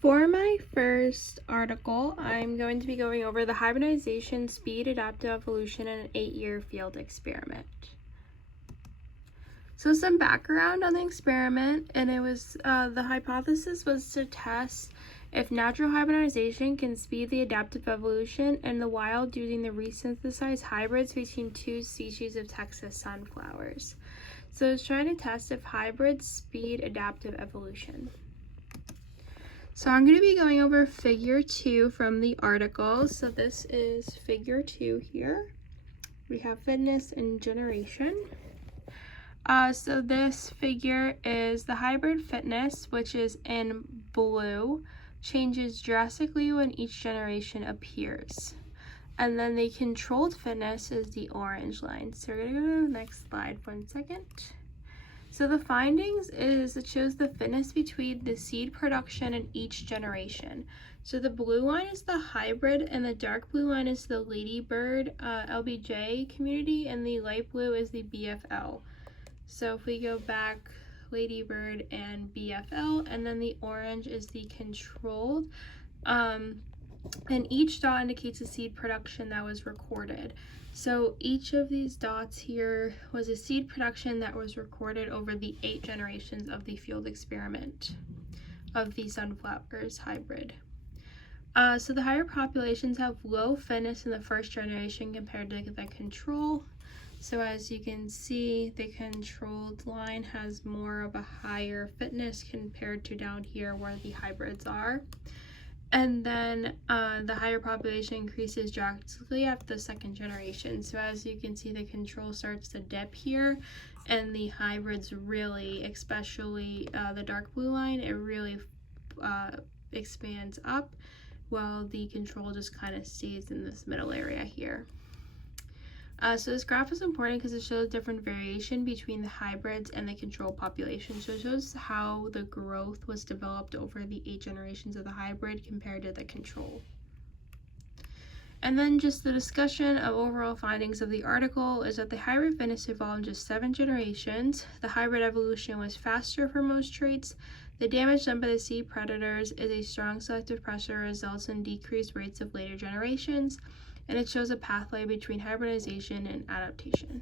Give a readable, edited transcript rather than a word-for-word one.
For my first article, I'm going to be going over the hybridization speed adaptive evolution in an 8-year field experiment. So some background on the experiment, and it was the hypothesis was to test if natural hybridization can speed the adaptive evolution in the wild using the resynthesized hybrids between two species of Texas sunflowers. So it's trying to test if hybrids speed adaptive evolution. So I'm going to be going over figure 2 from the article. So this is figure 2 here. We have fitness and generation. So this figure is the hybrid fitness, which is in blue, changes drastically when each generation appears. And then the controlled fitness is the orange line. So we're going to go to the next slide for 1 second. So the findings is it shows the fitness between the seed production in each generation. So the blue line is the hybrid and the dark blue line is the ladybird LBJ community, and the light blue is the BFL. So if we go back, ladybird and BFL, and then the orange is the controlled. And each dot indicates a seed production that was recorded. So each of these dots here was a seed production that was recorded over the 8 generations of the field experiment of the sunflowers hybrid. So the higher populations have low fitness in the first generation compared to the control. So as you can see, the controlled line has more of a higher fitness compared to down here where the hybrids are. And then the higher population increases drastically after the second generation. So as you can see, the control starts to dip here, and the hybrids really, especially the dark blue line, it really expands up, while the control just kind of stays in this middle area here. So this graph is important because it shows different variation between the hybrids and the control population. So it shows how the growth was developed over the 8 generations of the hybrid compared to the control. And then just the discussion of overall findings of the article is that the hybrid fitness evolved in just 7 generations. The hybrid evolution was faster for most traits. The damage done by the seed predators is a strong selective pressure results in decreased rates of later generations. And it shows a pathway between hybridization and adaptation.